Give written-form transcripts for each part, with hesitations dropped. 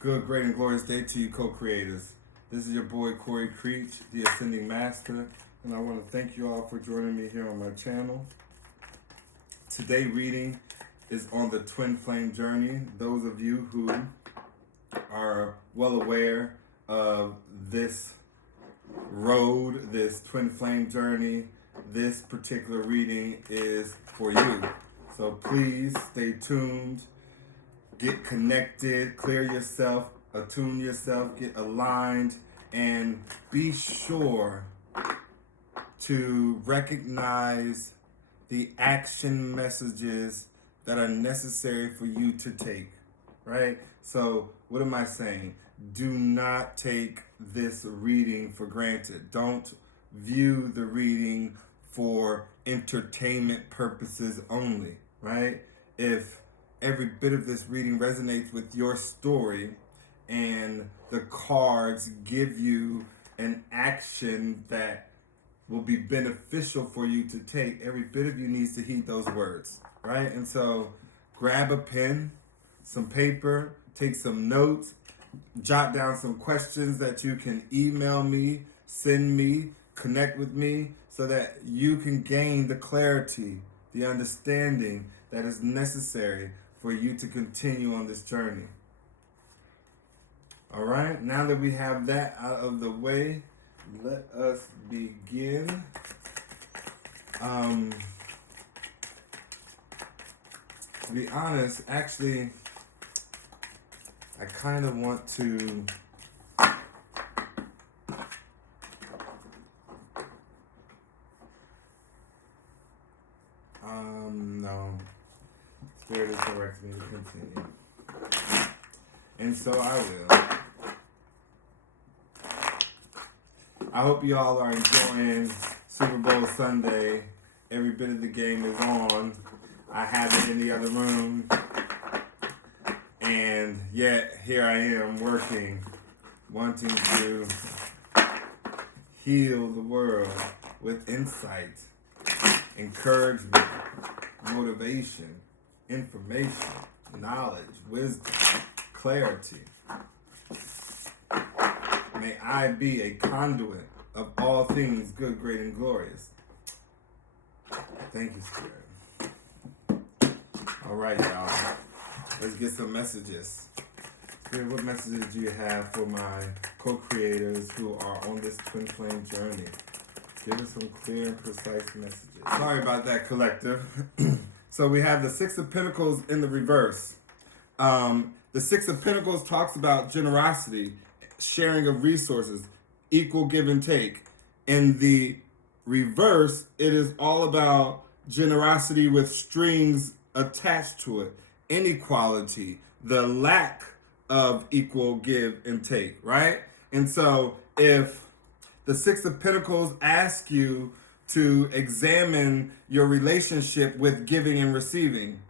Good, great, and glorious day to you, co-creators. This is your boy, Corey Creech, the Ascending Master, and I want to thank you all for joining me here on my channel. Today's reading is on the twin flame journey. Those of you who are well aware of this road, this twin flame journey, this particular reading is for you. So please stay tuned. Get connected, clear yourself, attune yourself, get aligned, and be sure to recognize the action messages that are necessary for you to take, right? So what am I saying? Do not take this reading for granted. Don't view the reading for entertainment purposes only, right? If every bit of this reading resonates with your story and the cards give you an action that will be beneficial for you to take, every bit of you needs to heed those words, right? And so grab a pen, some paper, take some notes, jot down some questions that you can email me, send me, connect with me, so that you can gain the clarity, the understanding that is necessary for you to continue on this journey. All right, now that we have that out of the way, let us begin. To be honest, actually, I kind of want to no. Spirit is directing me to continue. And so I will. I hope you all are enjoying Super Bowl Sunday. Every bit of the game is on. I have it in the other room. And yet, here I am working, wanting to heal the world with insight, encouragement, motivation, information, knowledge, wisdom, clarity. May I be a conduit of all things good, great, and glorious. Thank you, Spirit. All right, y'all. Let's get some messages. Spirit, what messages do you have for my co-creators who are on this twin flame journey? Give us some clear and precise messages. Sorry about that, collective. So we have the Six of Pentacles in the reverse. The Six of Pentacles talks about generosity, sharing of resources, equal give and take. In the reverse, it is all about generosity with strings attached to it, inequality, the lack of equal give and take, right? And so if the Six of Pentacles asks you to examine your relationship with giving and receiving.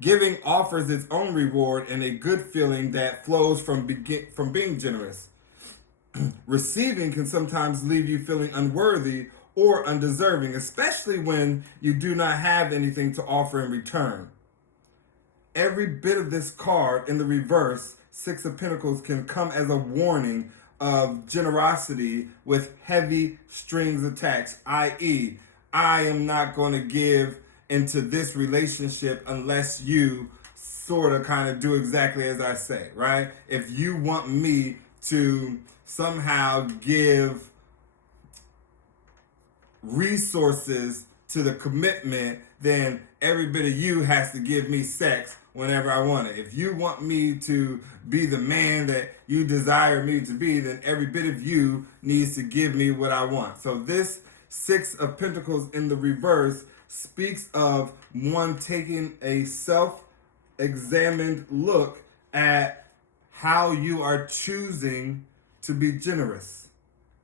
Giving offers its own reward and a good feeling that flows from being generous. Receiving can sometimes leave you feeling unworthy or undeserving, especially when you do not have anything to offer in return. Every bit of this card in the reverse, Six of Pentacles, can come as a warning of generosity with heavy strings attached, i.e., I am not going to give into this relationship unless you sort of kind of do exactly as I say, right? If you want me to somehow give resources to the commitment, then every bit of you has to give me sex whenever I want it. If you want me to be the man that you desire me to be, then every bit of you needs to give me what I want. So this Six of Pentacles in the reverse speaks of one taking a self-examined look at how you are choosing to be generous,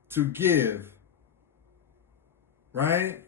to give, right?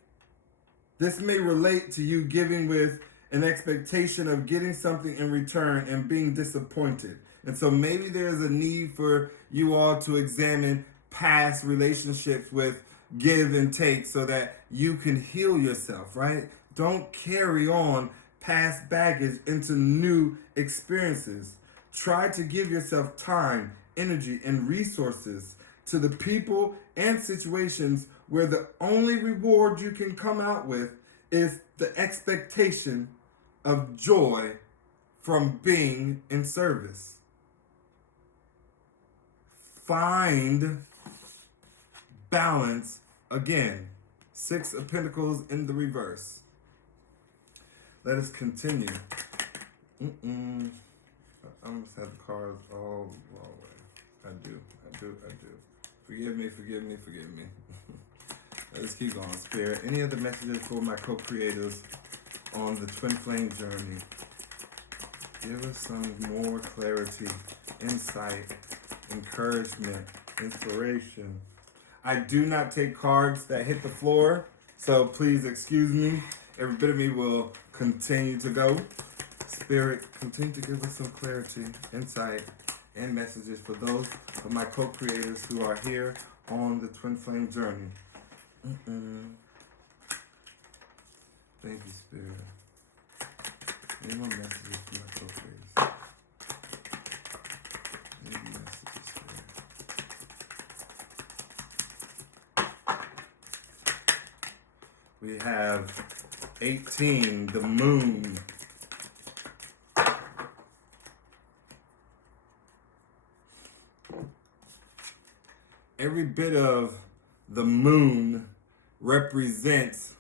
This may relate to you giving with an expectation of getting something in return and being disappointed. And so maybe there's a need for you all to examine past relationships with give and take so that you can heal yourself, right? Don't carry on past baggage into new experiences. Try to give yourself time, energy, and resources to the people and situations where the only reward you can come out with is the expectation of joy from being in service. Find balance again. 6 of Pentacles in the reverse. Let us continue. I almost had the cards all the wrong way. I do. Forgive me. Let's keep going, Spirit. Any other messages for my co-creators on the twin flame journey? Give us some more clarity, insight, encouragement, inspiration. I do not take cards that hit the floor, so please excuse me. Every bit of me will continue to go. Spirit, continue to give us some clarity, insight, and messages for those of my co-creators who are here on the twin flame journey. Thank you, Spirit. Any more messages for my co-creators? Any messages, Spirit? We have 18, the moon. Every bit of the moon represents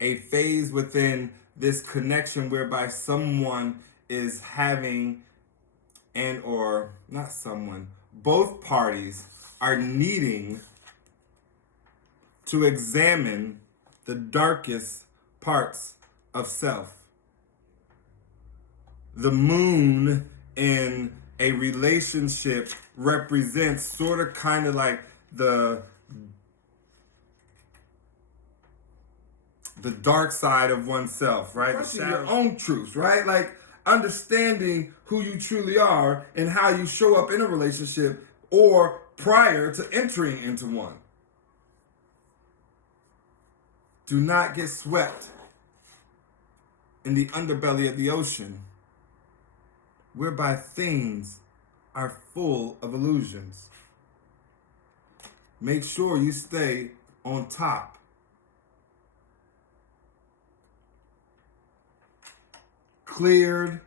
a phase within this connection whereby someone is having both parties are needing to examine the darkest parts of self. The moon in a relationship represents sort of kind of like the dark side of oneself, right? Your own truths, right? Like understanding who you truly are and how you show up in a relationship or prior to entering into one. Do not get swept in the underbelly of the ocean, whereby things are full of illusions. Make sure you stay on top. Cleared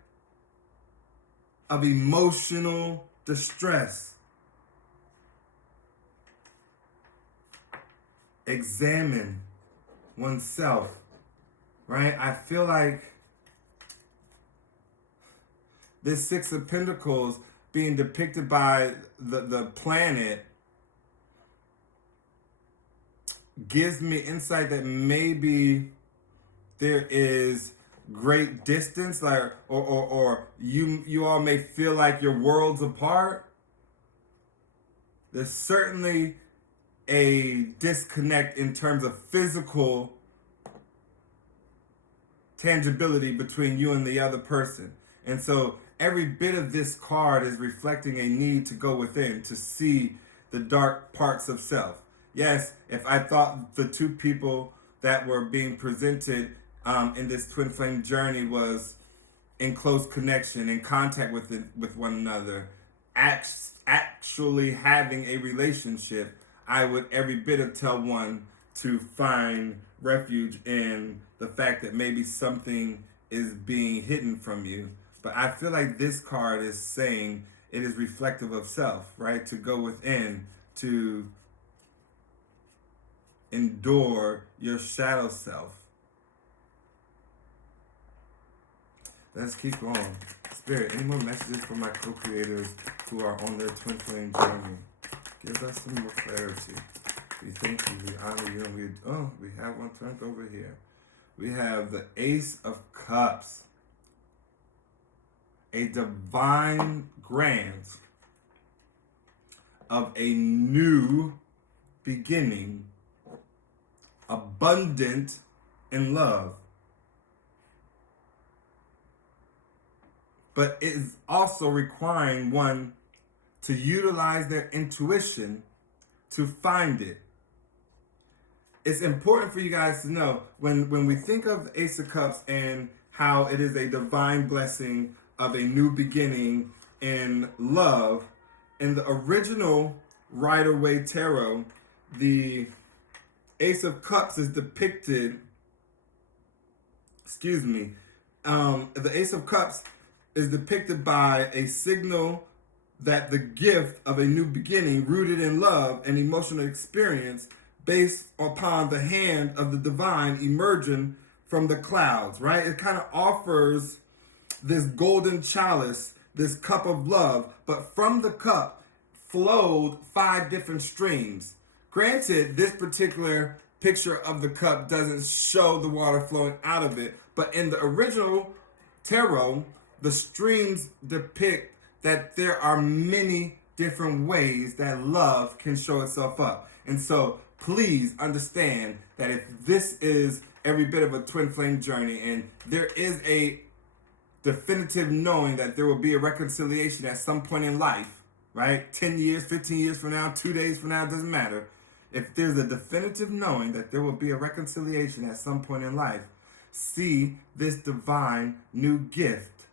of emotional distress. Examine oneself, right? I feel like this 6 of Pentacles being depicted by the planet gives me insight that maybe there is great distance, like or you all may feel like you're worlds apart. There's certainly a disconnect in terms of physical tangibility between you and the other person. And so every bit of this card is reflecting a need to go within, to see the dark parts of self. Yes, if I thought the two people that were being presented in this twin flame journey was in close connection, in contact with one another, actually having a relationship, I would every bit of tell one to find refuge in the fact that maybe something is being hidden from you. But I feel like this card is saying it is reflective of self, right? To go within, to endure your shadow self. Let's keep going. Spirit, any more messages for my co-creators who are on their twin flame journey? Give us some more clarity. We thank you, we honor you, and we have one turned over here. We have the Ace of Cups. A divine grant of a new beginning, abundant in love. But it is also requiring one to utilize their intuition to find it. It's important for you guys to know when we think of the Ace of Cups and how it is a divine blessing of a new beginning in love. In the original Rider-Waite Tarot, the Ace of Cups is depicted, the Ace of Cups is depicted by a signal that the gift of a new beginning rooted in love and emotional experience based upon the hand of the divine emerging from the clouds, right? It kind of offers this golden chalice, this cup of love, but from the cup flowed 5 different streams. Granted, this particular picture of the cup doesn't show the water flowing out of it, but in the original tarot, the streams depict that there are many different ways that love can show itself up. And so please understand that if this is every bit of a twin flame journey and there is a definitive knowing that there will be a reconciliation at some point in life, right? 10 years, 15 years from now, 2 days from now, it doesn't matter. If there's a definitive knowing that there will be a reconciliation at some point in life, see this divine new gift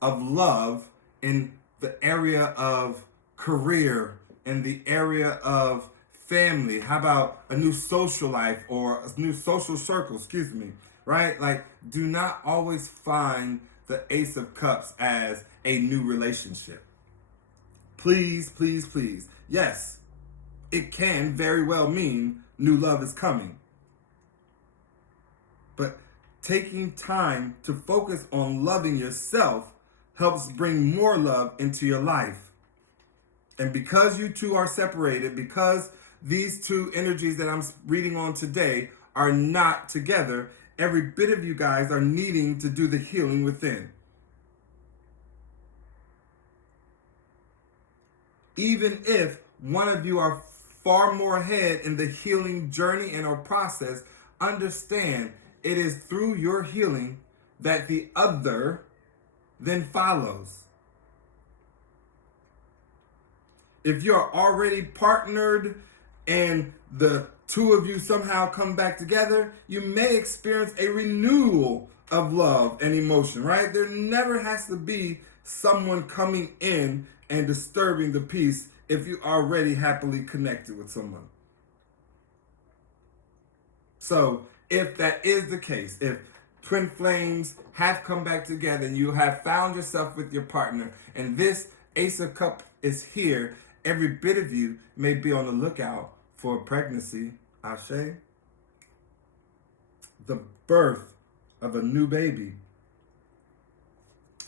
of love in the area of career, in the area of family. How about a new social life or a new social circle, right? Like, do not always find the Ace of Cups as a new relationship. Please, please, please. Yes, it can very well mean new love is coming. But taking time to focus on loving yourself helps bring more love into your life. And because you two are separated, because these two energies that I'm reading on today are not together, every bit of you guys are needing to do the healing within. Even if one of you are far more ahead in the healing journey and or process, understand it is through your healing that the other then follows. If you're already partnered and the two of you somehow come back together, you may experience a renewal of love and emotion, right? There never has to be someone coming in and disturbing the peace if you already happily connected with someone. So if that is the case, if twin flames have come back together and you have found yourself with your partner and this Ace of Cups is here, every bit of you may be on the lookout for a pregnancy, Ashe, the birth of a new baby,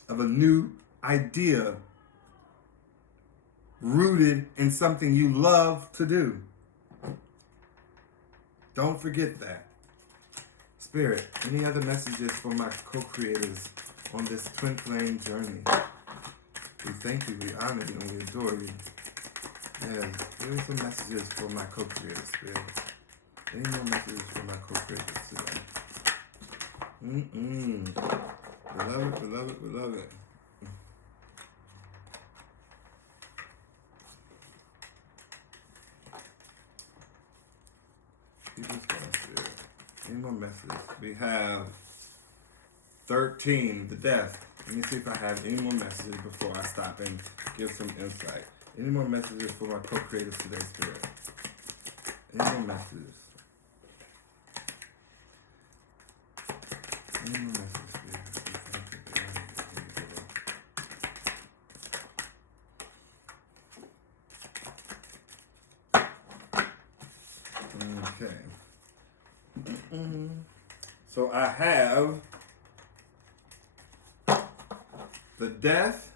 of a new idea rooted in something you love to do. Don't forget that. Spirit, any other messages for my co-creators on this twin flame journey? We thank you, we honor you, and we adore you. Yeah, give me some messages for my co-creators, Spirit. Any more messages for my co-creators today? We love it, we love it, we love it. Any more messages? We have 13, the death. Let me see if I have any more messages before I stop and give some insight. Any more messages for my co-creators today, Spirit? Any more messages? Any more messages, Spirit? Okay. So I have the death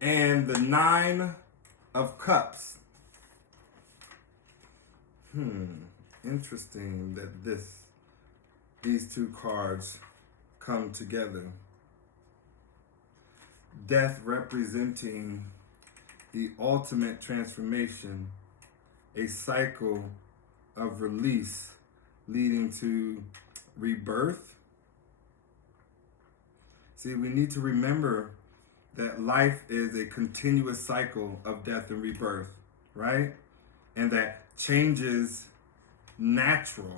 and the 9 of Cups. Interesting that these two cards come together. Death representing the ultimate transformation, a cycle of release leading to rebirth. See, we need to remember that life is a continuous cycle of death and rebirth, right? And that change is natural.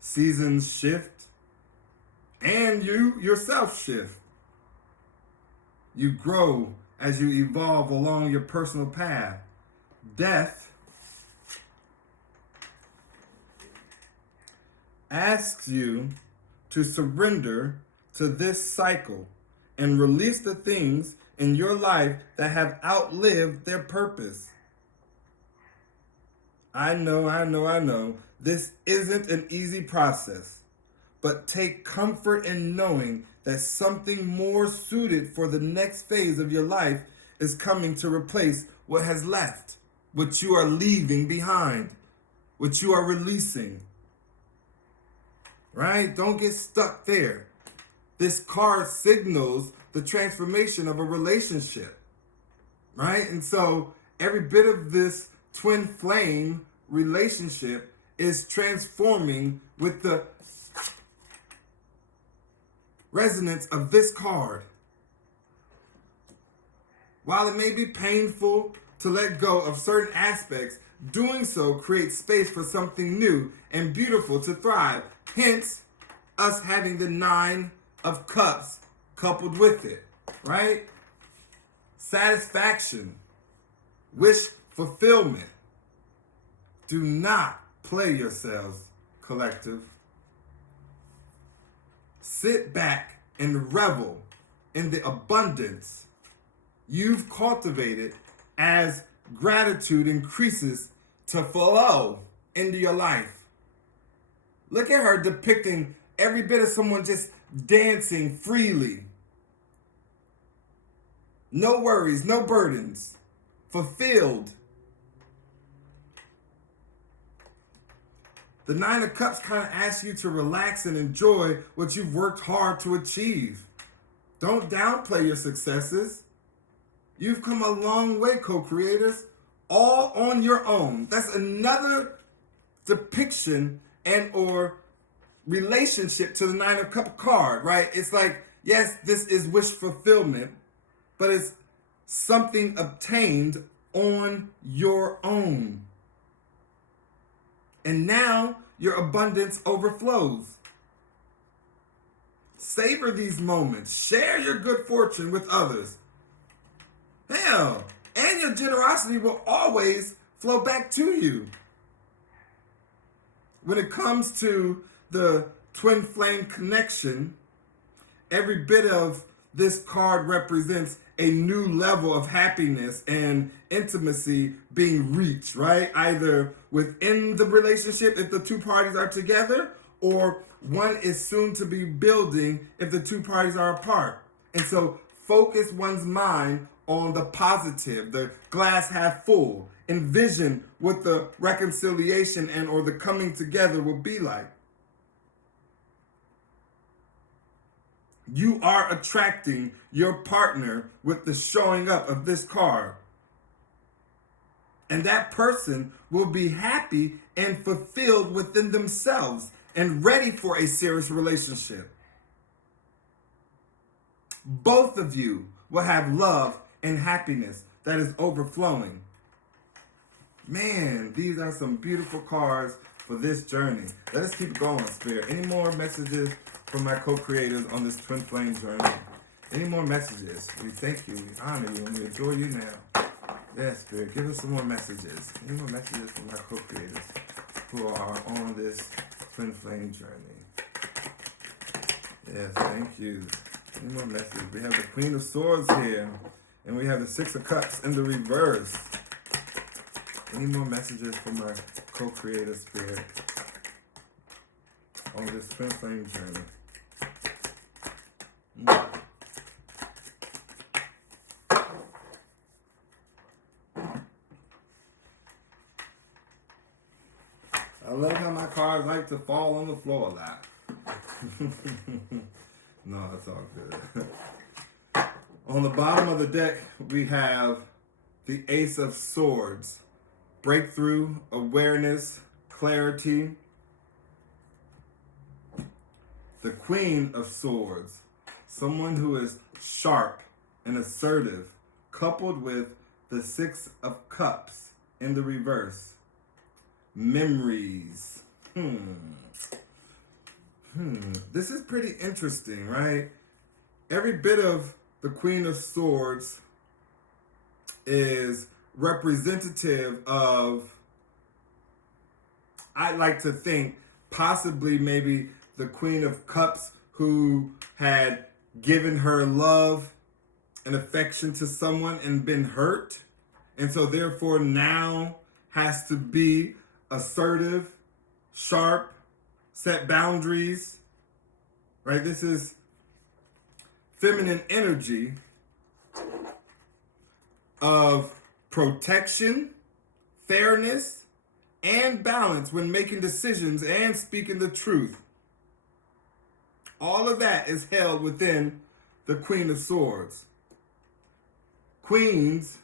seasons shift, and you yourself shift. You grow as you evolve along your personal path. Death asks you to surrender to this cycle and release the things in your life that have outlived their purpose. I know. This isn't an easy process, but take comfort in knowing that something more suited for the next phase of your life is coming to replace what has left, what you are leaving behind, what you are releasing. Right? Don't get stuck there. This card signals the transformation of a relationship. Right? And so every bit of this twin flame relationship is transforming with the resonance of this card. While it may be painful to let go of certain aspects, doing so creates space for something new and beautiful to thrive. Hence, us having the 9 of Cups coupled with it, right? Satisfaction, wish fulfillment. Do not play yourselves, collective. Sit back and revel in the abundance you've cultivated as gratitude increases to flow into your life. Look at her depicting every bit of someone just dancing freely. No worries, no burdens, fulfilled. The 9 of Cups kind of asks you to relax and enjoy what you've worked hard to achieve. Don't downplay your successes. You've come a long way, co-creators, all on your own. That's another depiction and or relationship to the 9 of Cups card, right? It's like, yes, this is wish fulfillment, but it's something obtained on your own. And now your abundance overflows. Savor these moments. Share your good fortune with others. Hell, and your generosity will always flow back to you. When it comes to the twin flame connection, every bit of this card represents a new level of happiness and intimacy being reached, right? Either within the relationship if the two parties are together, or one is soon to be building if the two parties are apart. And so focus one's mind on the positive, the glass half full. Envision what the reconciliation and or the coming together will be like. You are attracting your partner with the showing up of this card. And that person will be happy and fulfilled within themselves and ready for a serious relationship. Both of you will have love and happiness that is overflowing. Man, these are some beautiful cards for this journey. Let us keep going, Spirit. Any more messages from my co-creators on this twin flame journey? Any more messages? We thank you, we honor you, and we adore you now. Yes, Spirit, give us some more messages. Any more messages from my co-creators who are on this twin flame journey? Yes, thank you. Any more messages? We have the Queen of Swords here, and we have the 6 of Cups in the reverse. Any more messages from my co-creator, Spirit, on this twin flame journey? I love how my cards like to fall on the floor a lot. No, it's all good. On the bottom of the deck, we have the Ace of Swords. Breakthrough, awareness, clarity. The Queen of Swords. Someone who is sharp and assertive, coupled with the 6 of Cups in the reverse. Memories. This is pretty interesting, right? Every bit of the Queen of Swords is representative of, I like to think, possibly maybe the Queen of Cups who had given her love and affection to someone and been hurt. And so therefore now has to be assertive, sharp, set boundaries, right? This is feminine energy of protection, fairness, and balance when making decisions and speaking the truth. All of that is held within the Queen of Swords. Queens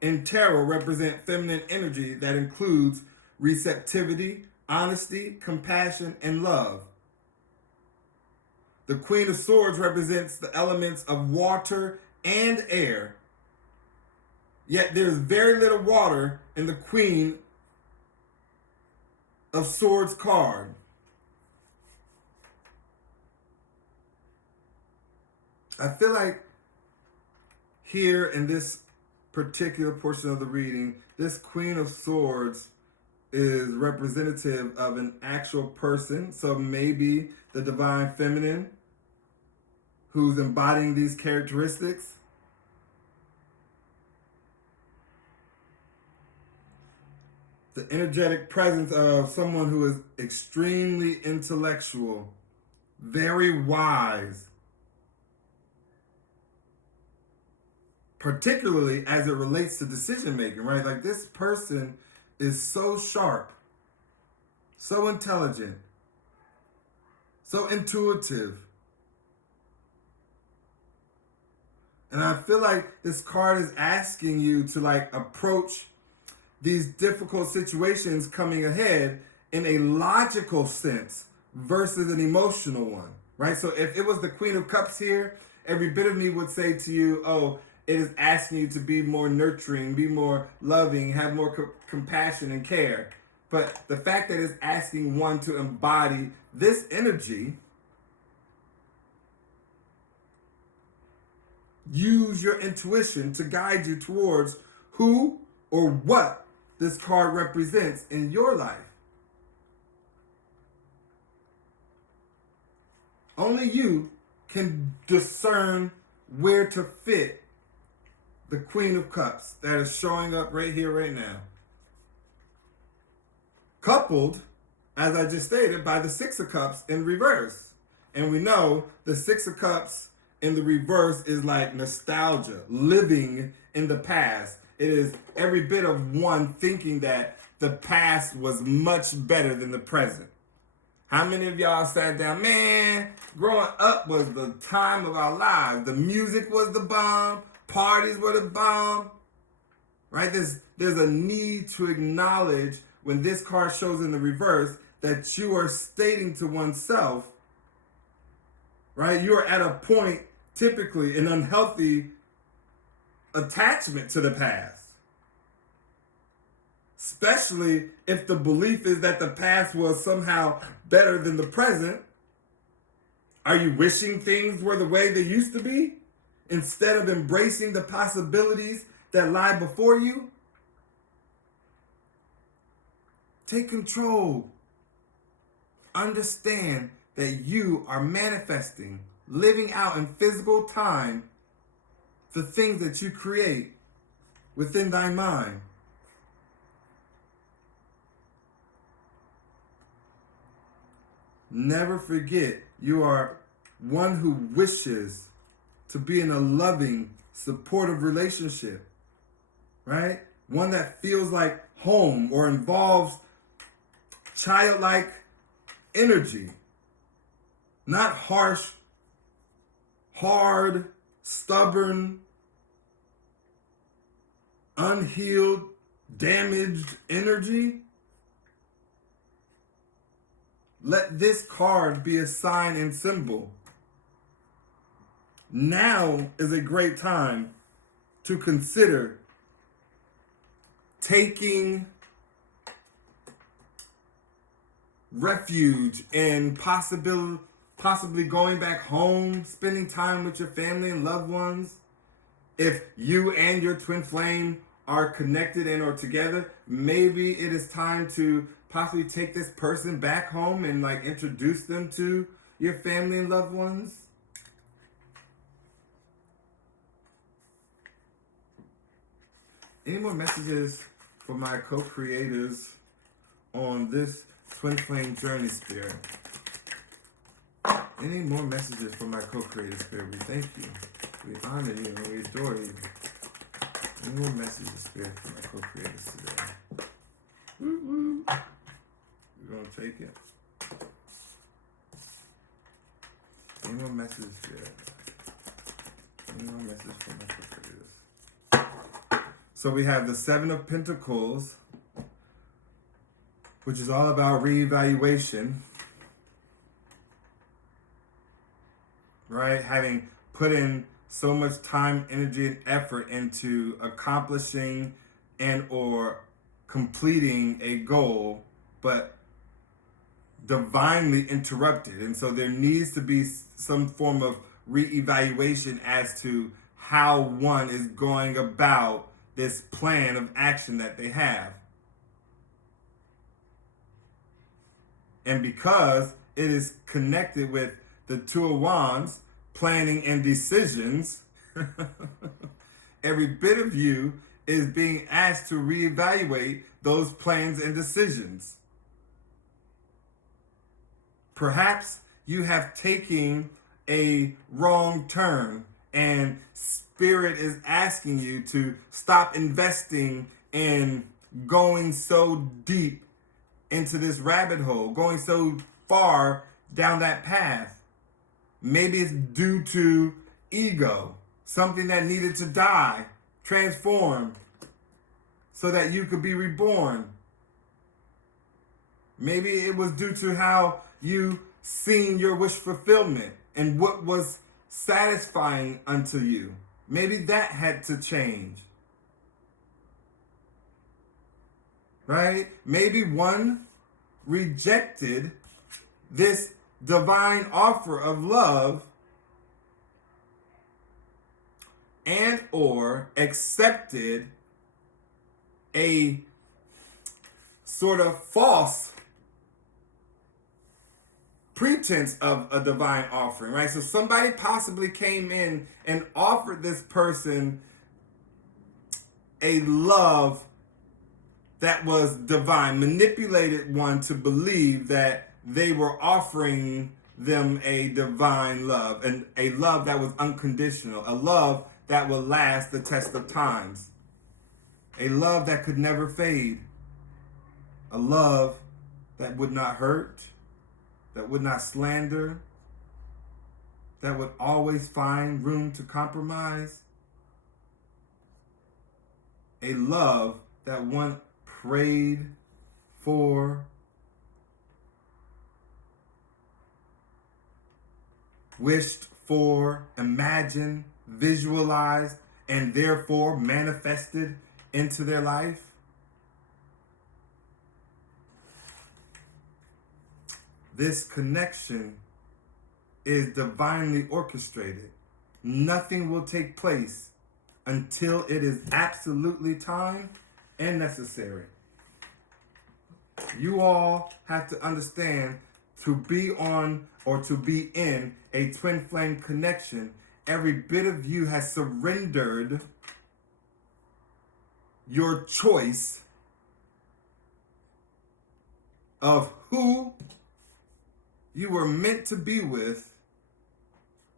in tarot represent feminine energy that includes receptivity, honesty, compassion, and love. The Queen of Swords represents the elements of water and air. Yet there's very little water in the Queen of Swords card. I feel like here in this particular portion of the reading, this Queen of Swords is representative of an actual person. So maybe the divine feminine who's embodying these characteristics. The energetic presence of someone who is extremely intellectual, very wise, particularly as it relates to decision making, right? Like this person is so sharp, so intelligent, so intuitive. And I feel like this card is asking you to like approach these difficult situations coming ahead in a logical sense versus an emotional one, right? So if it was the Queen of Cups here, every bit of me would say to you, oh, it is asking you to be more nurturing, be more loving, have more compassion and care. But the fact that it's asking one to embody this energy, use your intuition to guide you towards who or what this card represents in your life. Only you can discern where to fit the Queen of Cups that is showing up right here, right now. Coupled, as I just stated, by the Six of Cups in reverse. And we know the Six of Cups in the reverse is like nostalgia, living in the past. It is every bit of one thinking that the past was much better than the present. How many of y'all sat down, man, growing up was the time of our lives. The music was the bomb. Parties were the bomb. Right? There's a need to acknowledge when this card shows in the reverse that you are stating to oneself, right? You are at a point, typically an unhealthy attachment to the past. Especially if the belief is that the past was somehow better than the present. Are you wishing things were the way they used to be instead of embracing the possibilities that lie before you? Take control. Understand that you are manifesting, living out in physical time the things that you create within thy mind. Never forget, you are one who wishes to be in a loving, supportive relationship, right? One that feels like home or involves childlike energy, not harsh, hard, stubborn, unhealed, damaged energy. Let this card be a sign and symbol. Now is a great time to consider taking refuge in possibly going back home, spending time with your family and loved ones. If you and your twin flame are connected and or together, maybe it is time to possibly take this person back home and like introduce them to your family and loved ones. Any more messages for my co-creators on this twin flame journey, Spirit? Any more messages for my co-creator, Spirit? We thank you. We honor you and we adore you. Any more messages, Spirit, for my co-creators today? Woo-woo. We're going to take it. Any more messages, Spirit? Any more messages for my co-creators? So we have the Seven of Pentacles, which is all about reevaluation. Right? Having put in so much time, energy, and effort into accomplishing and or completing a goal, but divinely interrupted. And so there needs to be some form of reevaluation as to how one is going about this plan of action that they have. And because it is connected with the Two of Wands, planning and decisions, every bit of you is being asked to reevaluate those plans and decisions. Perhaps you have taken a wrong turn and Spirit is asking you to stop investing in going so deep into this rabbit hole, going so far down that path. Maybe it's due to ego, something that needed to die, transform, so that you could be reborn. Maybe it was due to how you seen your wish fulfillment and what was satisfying unto you. Maybe that had to change. Right? Maybe one rejected this divine offer of love and or accepted a sort of false pretense of a divine offering, right? So somebody possibly came in and offered this person a love that was divine, manipulated one to believe that they were offering them a divine love, and a love that was unconditional, a love that will last the test of times, a love that could never fade, a love that would not hurt, that would not slander, that would always find room to compromise, a love that one prayed for, wished for, imagined, visualized, and therefore manifested into their life. This connection is divinely orchestrated. Nothing will take place until it is absolutely time and necessary. You all have to understand, to be on or to be in a twin flame connection, every bit of you has surrendered your choice of who you were meant to be with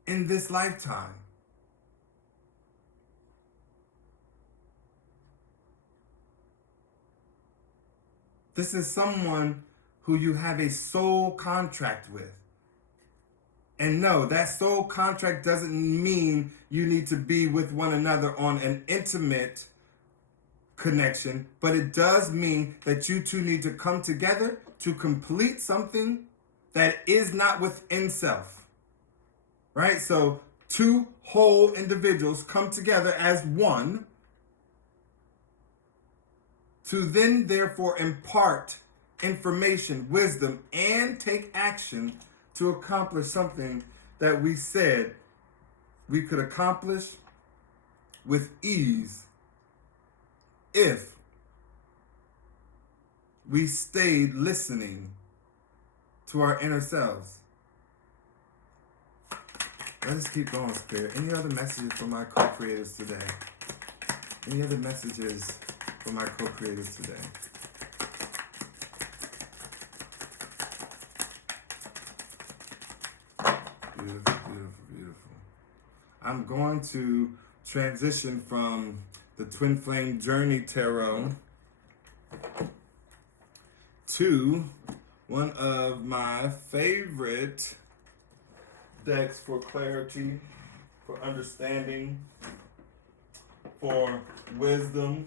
in this lifetime. This is someone who you have a soul contract with. And no, that soul contract doesn't mean you need to be with one another on an intimate connection, but it does mean that you two need to come together to complete something that is not within self. Right? So two whole individuals come together as one to then therefore impart information, wisdom, and take action to accomplish something that we said we could accomplish with ease if we stayed listening to our inner selves. Let's keep going, Spirit. Any other messages for my co-creators today? Any other messages for my co-creators today? Beautiful, beautiful, beautiful. I'm going to transition from the TwinFlame Journey Tarot to one of my favorite decks for clarity, for understanding, for wisdom,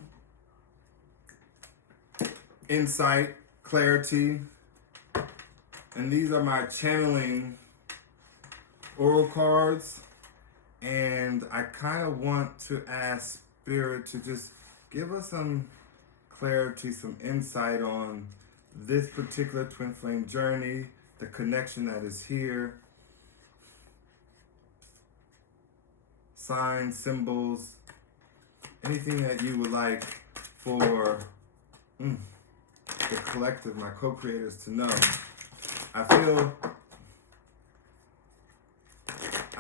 insight, clarity. And these are my channeling oracle cards. And I kind of want to ask Spirit to just give us some clarity, some insight on this particular twin flame journey, the connection that is here, signs, symbols, anything that you would like for the collective, my co-creators, to know. I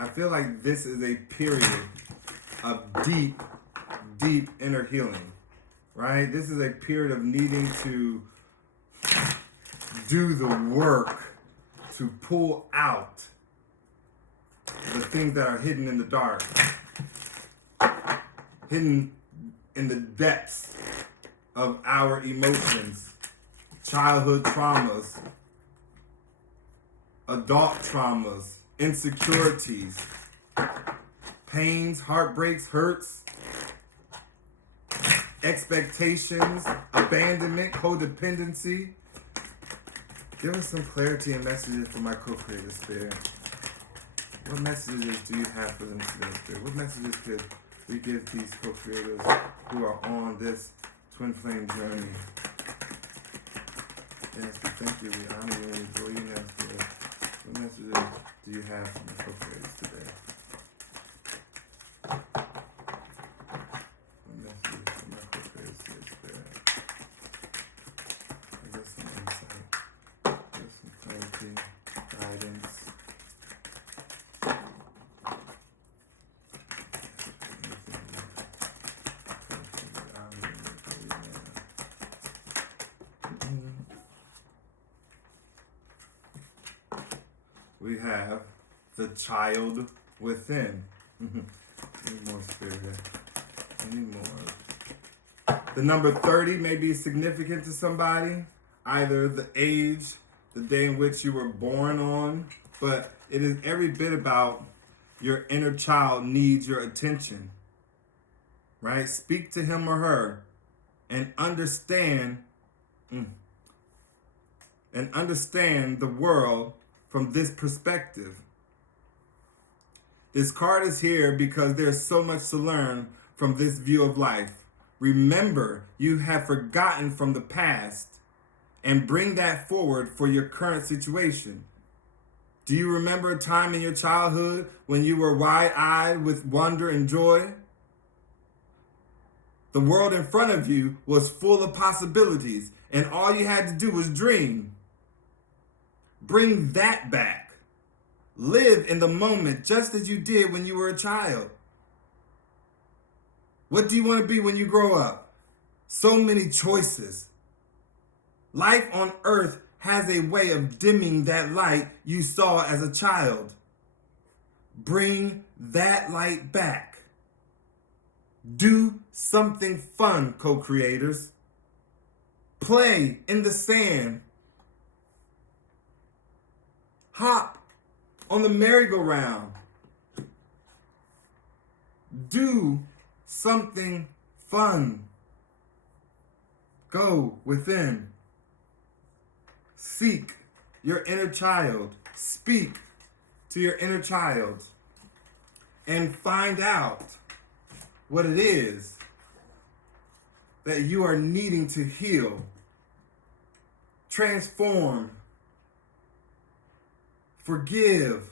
feel like this is a period of deep, deep inner healing, right? This is a period of needing to do the work to pull out the things that are hidden in the dark, hidden in the depths of our emotions, childhood traumas, adult traumas, insecurities, pains, heartbreaks, hurts, expectations, abandonment, codependency. Give us some clarity and messages for my co-creator, Spirit. What messages do you have for them today, Spirit? What messages could we give these co-creators who are on this twin flame journey? Yes, we thank you, we honor you, and adore you now, Spirit. What messages do you have for my co-creators today? What messages for my co-creators today, Spirit? I guess some insight, give some clarity, guidance. We have the child within. Any more, Spirit? Any more? The number 30 may be significant to somebody, either the age, the day in which you were born on, but it is every bit about your inner child needs your attention, right? Speak to him or her and understand the world from this perspective. This card is here because there's so much to learn from this view of life. Remember, you have forgotten from the past and bring that forward for your current situation. Do you remember a time in your childhood when you were wide-eyed with wonder and joy? The world in front of you was full of possibilities, and all you had to do was dream. Bring that back. Live in the moment just as you did when you were a child. What do you want to be when you grow up? So many choices. Life on earth has a way of dimming that light you saw as a child. Bring that light back. Do something fun, co-creators. Play in the sand. Hop on the merry-go-round. Do something fun. Go within. Seek your inner child. Speak to your inner child. And find out what it is that you are needing to heal. transform, forgive,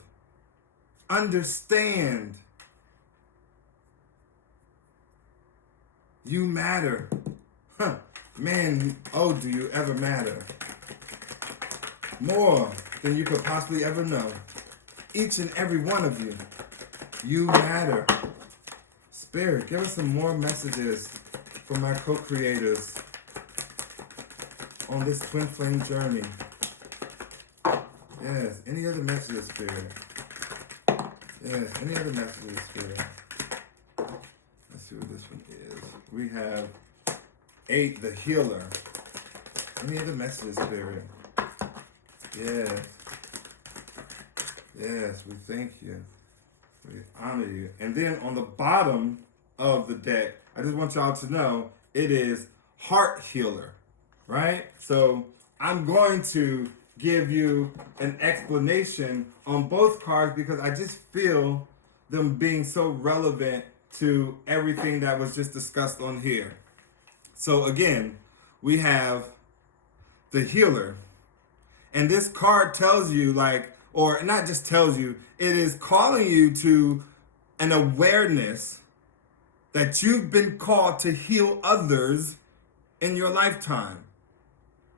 understand. You matter. Man, oh, do you ever matter? More than you could possibly ever know. Each and every one of you. You matter. Spirit, give us some more messages from my co-creators on this twin flame journey. Yes, any other messages, Spirit? Yes, any other messages, Spirit? Let's see what this one is. We have 8, the healer. Any other messages, Spirit? Yes. Yes, we thank you. We honor you. And then on the bottom of the deck, I just want y'all to know it is heart healer, right? So I'm going to give you an explanation on both cards because I just feel them being so relevant to everything that was just discussed on here. So again, we have the healer. And this card tells you, like, or not just tells you, it is calling you to an awareness that you've been called to heal others in your lifetime.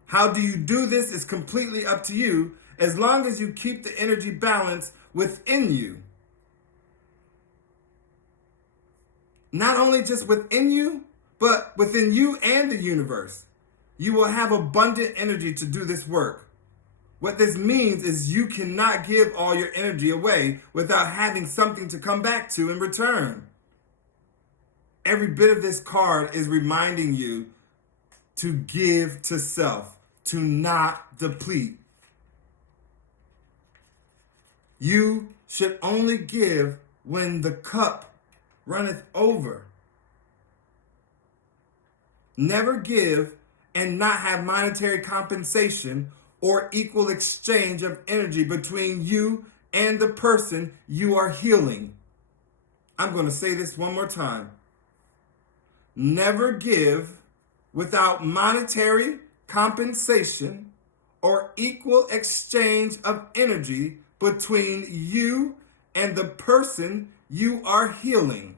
How do you do this is completely up to you, as long as you keep the energy balance within you. Not only just within you, but within you and the universe. You will have abundant energy to do this work. What this means is you cannot give all your energy away without having something to come back to in return. Every bit of this card is reminding you to give to self, to not deplete. You should only give when the cup runneth over. Never give and not have monetary compensation or equal exchange of energy between you and the person you are healing. I'm going to say this one more time. Never give without monetary compensation or equal exchange of energy between you and the person you are healing.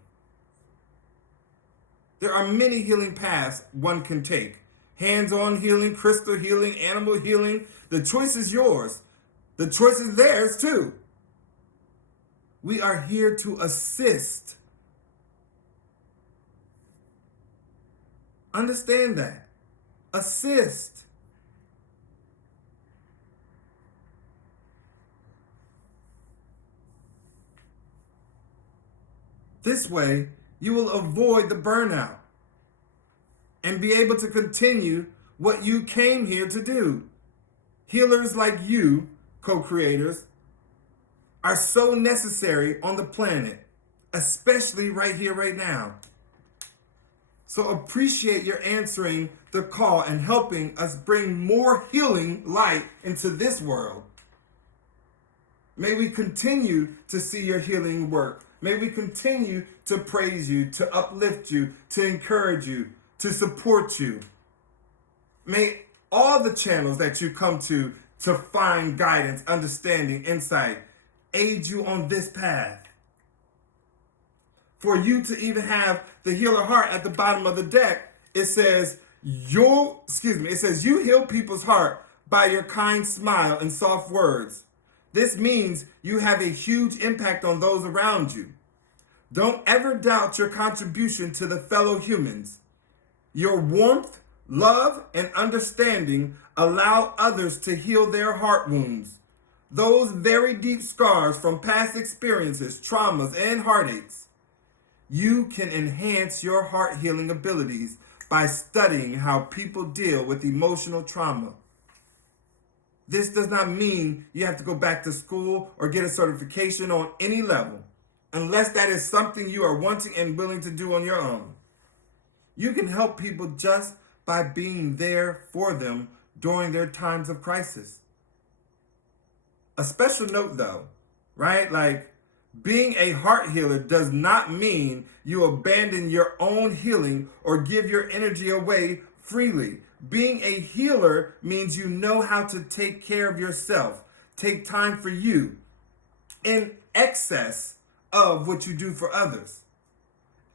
There are many healing paths one can take. Hands-on healing, crystal healing, animal healing. The choice is yours. The choice is theirs too. We are here to assist. Understand that. Assist. This way, you will avoid the burnout and be able to continue what you came here to do. Healers like you, co-creators, are so necessary on the planet, especially right here, right now. So appreciate your answering the call and helping us bring more healing light into this world. May we continue to see your healing work. May we continue to praise you, to uplift you, to encourage you, to support you. May all the channels that you come to find guidance, understanding, insight, aid you on this path. For you to even have the healer heart at the bottom of the deck, it says you heal people's heart by your kind smile and soft words. This means you have a huge impact on those around you. Don't ever doubt your contribution to the fellow humans. Your warmth, love, and understanding allow others to heal their heart wounds. Those very deep scars from past experiences, traumas, and heartaches. You can enhance your heart healing abilities by studying how people deal with emotional trauma. This does not mean you have to go back to school or get a certification on any level, unless that is something you are wanting and willing to do on your own. You can help people just by being there for them during their times of crisis. A special note though, right? Like, being a heart healer does not mean you abandon your own healing or give your energy away freely. Being a healer means you know how to take care of yourself, take time for you in excess of what you do for others.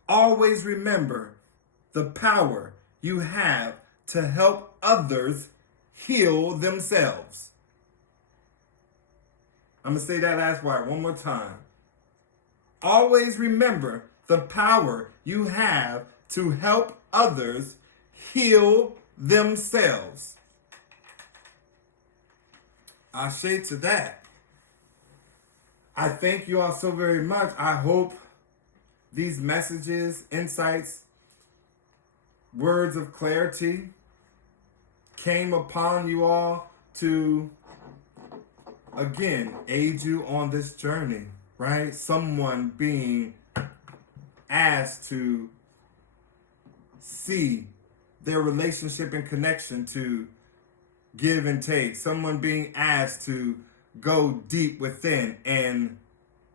Always remember the power you have to help others heal themselves. I'm going to say that last part one more time. Always remember the power you have to help others heal themselves. I say to that. I thank you all so very much. I hope these messages, insights, words of clarity came upon you all to, again, aid you on this journey, right? Someone being asked to see their relationship and connection to give and take. Someone being asked to go deep within and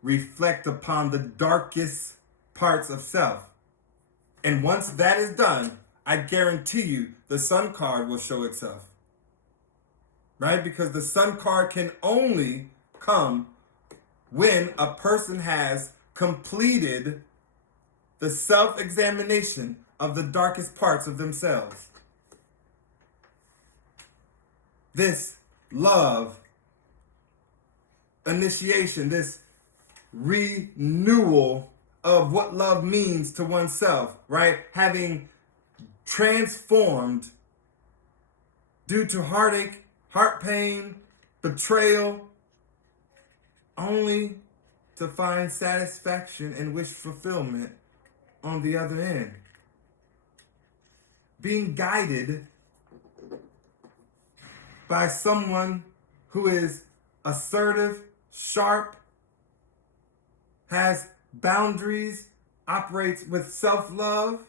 reflect upon the darkest parts of self. And once that is done, I guarantee you the Sun card will show itself. Right? Because the Sun card can only come when a person has completed the self-examination of the darkest parts of themselves. This love initiation, this renewal of what love means to oneself, right? Having transformed due to heartache, heart pain, betrayal, only to find satisfaction and wish fulfillment on the other end. Being guided by someone who is assertive, sharp, has boundaries, operates with self-love,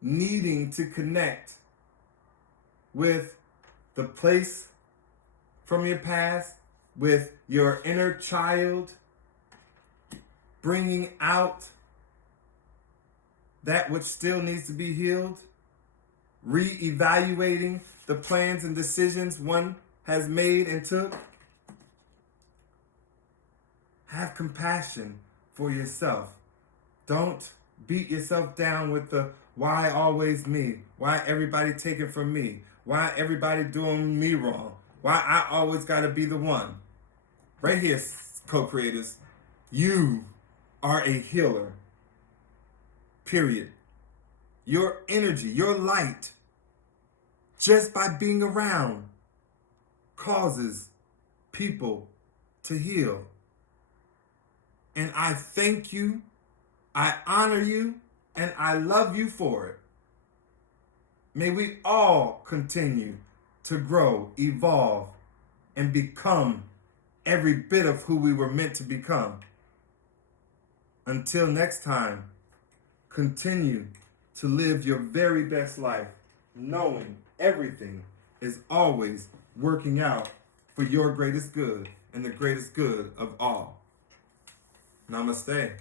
needing to connect with the place from your past, with your inner child, bringing out that which still needs to be healed, re-evaluating the plans and decisions one has made and took. Have compassion for yourself. Don't beat yourself down with the why always me? Why everybody taking from me? Why everybody doing me wrong? Why I always got to be the one? Right here, co-creators, you are a healer. Period. Your energy, your light, just by being around, causes people to heal. And I thank you, I honor you, and I love you for it. May we all continue to grow, evolve, and become every bit of who we were meant to become. Until next time, continue to live your very best life, knowing everything is always working out for your greatest good and the greatest good of all. Namaste.